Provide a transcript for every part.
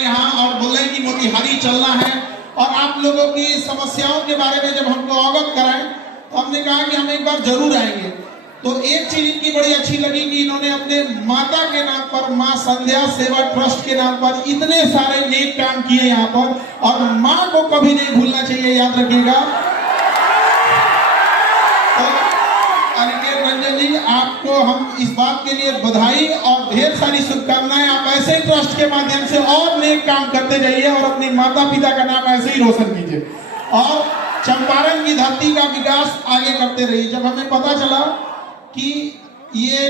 यहाँ और बोल रहे हैं कि मोतिहारी चलना है और आप लोगों की समस्याओं के बारे में जब हमको अवगत कराएं तो हमने कहा कि हम एक बार जरूर आएंगे। तो एक चीज इनकी बड़ी अच्छी लगी कि इन्होंने अपने माता के नाम पर, माँ संध्या सेवा ट्रस्ट के नाम पर इतने सारे नेक काम किए यहाँ पर, और माँ को कभी नहीं भूलना चाहिए, याद रखिएगा। रंजन जी, आपको हम इस बात के लिए बधाई और ढेर सारी शुभकामनाएं। आप ऐसे ही ट्रस्ट के माध्यम से और नेक काम करते जाइए और अपने माता पिता का नाम ऐसे ही रोशन कीजिए और चंपारण की धरती का विकास आगे करते रहिए। जब हमें पता चला कि ये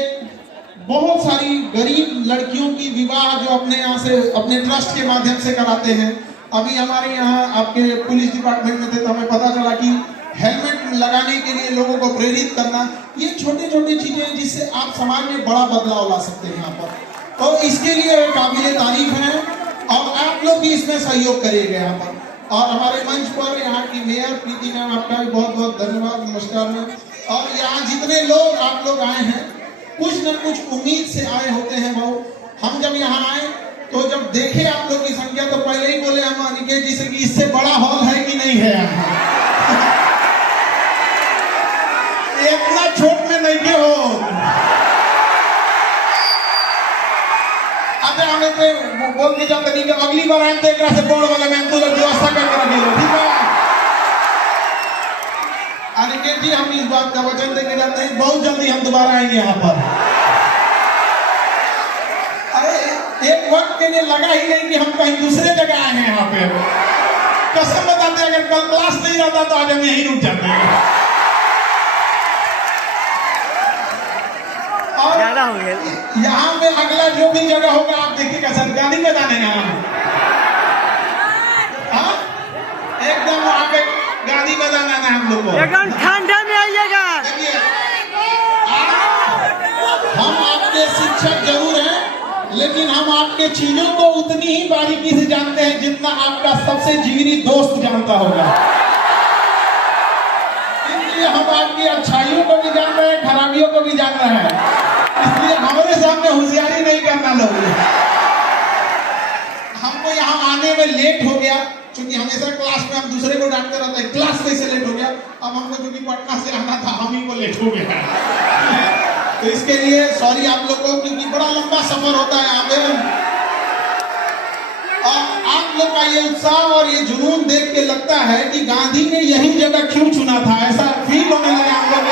बहुत सारी गरीब लड़कियों की विवाह जो अपने यहाँ से, अपने ट्रस्ट के माध्यम से कराते हैं, अभी हमारे यहाँ आपके पुलिस डिपार्टमेंट में थे तो हमें पता चला कि हेलमेट लगाने के लिए लोगों को प्रेरित करना, ये छोटे छोटे चीजें जिससे आप समाज में बड़ा बदलाव ला सकते हैं यहाँ पर। तो इसके लिए काबिले तारीफ है और आप लोग भी इसमें सहयोग करिएगा यहाँ पर। और हमारे मंच पर यहाँ की मेयर प्रीति मैम, आपका भी बहुत बहुत धन्यवाद, नमस्कार मैम। और यहाँ जितने लोग आप लोग आए हैं, कुछ न कुछ उम्मीद से आए होते हैं भाव। हम जब यहाँ आए तो जब देखे आप लोग की संख्या तो पहले ही बोले हम अनिकेत जी से कि इससे बड़ा हॉल है कि नहीं है यहाँ। इतना छोट में नहीं के हो। अच्छा, हमें तो बोल के जाते नहीं कि अगली बार आए तो एक से बोर्ड वाला मैं तो व्यवस्था करके रखिए, ठीक है। अनिकेत जी, हम इस बात का वचन देके जाते हैं, बहुत जल्दी हम दोबारा आएंगे यहाँ पर। अरे एक वक्त के लिए लगा ही नहीं कि हम कहीं दूसरे जगह आए हैं यहाँ पे। कसम बताते हैं, अगर कल क्लास नहीं रहता तो आज हम यहीं रुक जाते हैं। यहाँ पे अगला जो भी जगह होगा आप देखिएगा सर, गाड़ी में जाने एकदम वहाँ पे गाड़ी में जाना है हम लोग को। एकदम ठंडा में आइएगा। हम आपके शिक्षक जरूर हैं, लेकिन हम आपके चीजों को उतनी ही बारीकी से जानते हैं जितना आपका सबसे जिगरी दोस्त जानता होगा। इसलिए हम आपकी अच्छाइयों को भी जान रहे हैं, खराबियों को भी जान रहे हैं। इसलिए हमारे सामने होशियारी नहीं करना लोग। हमको यहाँ आने में लेट हो गया, क्योंकि हमेशा क्लास में हम दूसरे को डांटते रहते हैं, क्लास कैसे लेट हो गया। अब हमको क्योंकि पटना से आना था, हम ही को लेट हो गया। तो इसके लिए सॉरी आप लोग को, क्योंकि बड़ा लंबा सफर होता है यहाँ पे। और आप लोग का ये उत्साह और ये जुनून देख के लगता है कि गांधी ने यही जगह क्यों चुना था, ऐसा फील होने लगा हम लोग।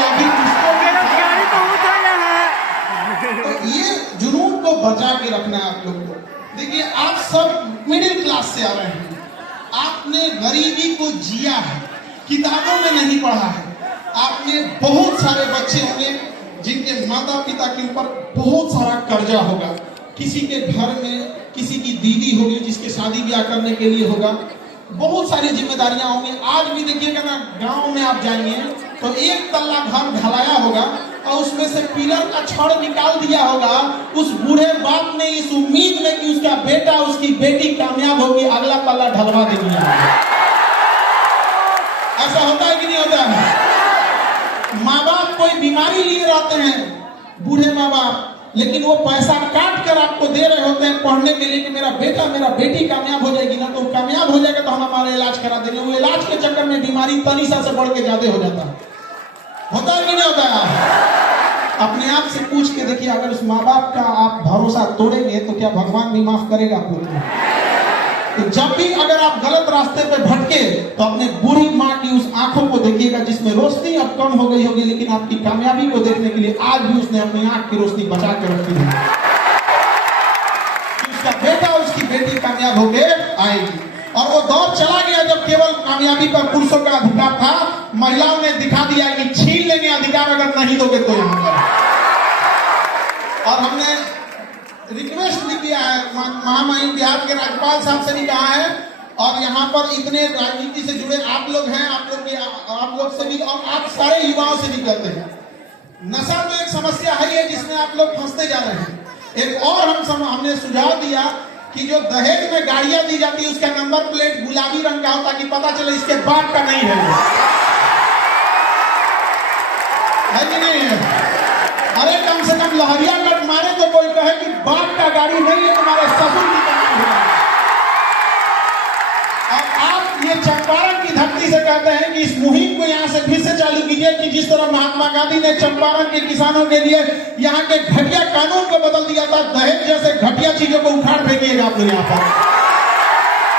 तो ये जुनून को बचा के रखना है आप लोग को। देखिए, आप सब मिडिल क्लास से आ रहे हैं, आपने गरीबी को जिया है, किताबों में नहीं पढ़ा है। आपने बहुत सारे बच्चे होंगे जिनके माता पिता के ऊपर बहुत सारा कर्जा होगा, किसी के घर में किसी की दीदी होगी जिसके शादी ब्याह करने के लिए होगा, बहुत सारी जिम्मेदारियां होंगी। आज भी देखिएगा ना, गांव में आप जाएंगे तो एक तल्ला घर ढलाया होगा और उसमें से पिलर का छड़ निकाल दिया होगा, उस बूढ़े बाप ने इस उम्मीद में कि उसका बेटा उसकी बेटी कामयाब होगी, अगला तल्ला ढलवा देगी। ऐसा होता है कि नहीं होता है? माँ बाप कोई बीमारी लिए रहते हैं, बूढ़े माँ बाप, लेकिन वो पैसा काट कर आपको दे रहे होते हैं पढ़ने के लिए कि मेरा बेटा मेरा बेटी कामयाब हो जाएगी ना, तो कामयाब हो जाएगा तो हम हमारा इलाज करा देंगे। वो इलाज के चक्कर में बीमारी तनीसा से बढ़ के ज्यादा हो जाता है। होता है कि नहीं होता है? अपने आप से पूछ के देखिए, अगर उस माँ बाप का आप भरोसा तोड़ेंगे तो क्या भगवान भी माफ करेगा आपको? तो जब भी अगर आप गलत रास्ते पे भटके तो अपने बूढ़ी माँ की उस आंखों को देखिएगा जिसमें रोशनी अब कम हो गई होगी, लेकिन आपकी कामयाबी को देखने के लिए आज भी उसने अपनी आंख की रोशनी बचा के रखी है। उसका बेटा उसकी बेटी कामयाब होके आएगी। और वो दौर चला गया जब केवल कामयाबी पर पुरुषों का अधिकार था, महिलाओं ने दिखा दिया कि छीन लेंगे अधिकार अगर नहीं दोगे तो यहाँ पर। और हमने रिक्वेस्ट भी किया है, महामहिम बिहार के राज्यपाल साहब से भी कहा है, और यहाँ पर इतने राजनीति से जुड़े आप लोग हैं, आप लोग से भी और आप सारे युवाओं से भी कहते हैं, नशा तो एक समस्या है ये जिसमें आप लोग फंसते जा रहे हैं। एक और हमने सुझाव दिया कि जो दहेज में गाड़ियां दी जाती है उसका नंबर प्लेट गुलाबी रंग का हो ताकि पता चले इसके बाप का नहीं है कि नहीं है। अरे कम से कम लहरिया कट मारे तो कोई कहे कि बाप का गाड़ी नहीं है, तुम्हारे ससुर की गाड़ी है। से कहते हैं कि इस मुहिम को यहाँ से फिर से चालू कीजिए कि जिस तरह महात्मा गांधी ने चंपारण के किसानों के लिए यहाँ के घटिया कानून को बदल दिया था, दहेज जैसे घटिया चीजों को उखाड़ फेंकिएगा अपने यहाँ पर।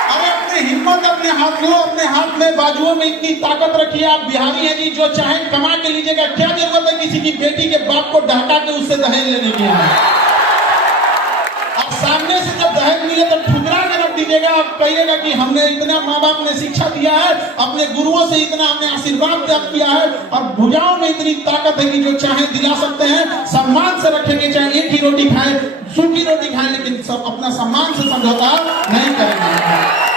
अरे अपनी हिम्मत अपने हाथ लो, अपने हाथ में बाजुओं में इतनी ताकत रखिए। आप बिहारी हैं जी, जो चाहे कमा के लीजिएगा। क्या जरूरत है किसी की बेटी के बाप को डहका के उससे दहेज लेने की? अब सामने से जब दहेज मिले तो ठुकरा के रख दीजिएगा। आप कहिएगा कि हमने इतना माँ बाप ने शिक्षा दिया है, अपने गुरुओं से इतना हमने आशीर्वाद प्राप्त किया है, और भुजाओं में इतनी ताकत है कि जो चाहे दिला सकते हैं। सम्मान से रखेंगे, चाहे एक ही रोटी खाएं, सूखी रोटी खाएं, लेकिन सब अपना सम्मान से समझौता नहीं करेंगे।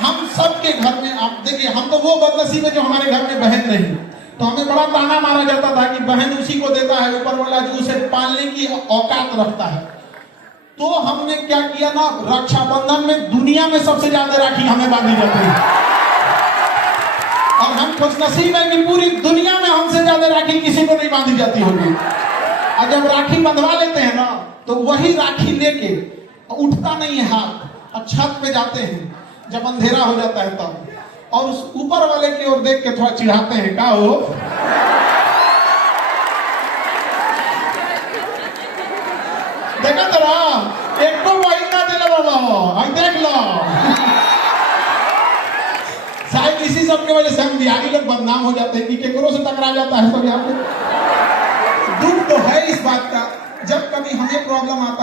हम सबके घर में आप देखिए, हम तो वो बदनसीब है जो हमारे घर में बहन नहीं, तो हमें बड़ा ताना मारा जाता था कि बहन उसी को देता है ऊपर वाला जो उसे पालने की औकात रखता है। तो हमने क्या किया ना, रक्षाबंधन में दुनिया में सबसे ज्यादा राखी हमें बांधी जाती है, और हम खुशनसीब है कि पूरी दुनिया में हमसे ज्यादा राखी किसी को नहीं बांधी जाती होगी। और जब राखी बंधवा लेते हैं ना, तो वही राखी लेके उठता नहीं है हाथ, और छत पे जाते हैं जब अंधेरा हो जाता है तब, और उस ऊपर वाले की ओर देख के थोड़ा चिढ़ाते हैं, का हो देखा तरा एक तो वही ना दिला बाबा, आई देख लो। शायद इसी सब की वजह से हम बिहारी लोग बदनाम हो जाते हैं कि केकरों से टकरा जाता है सब। यहाँ पे दुख तो है इस बात का, जब कभी हमें प्रॉब्लम आता है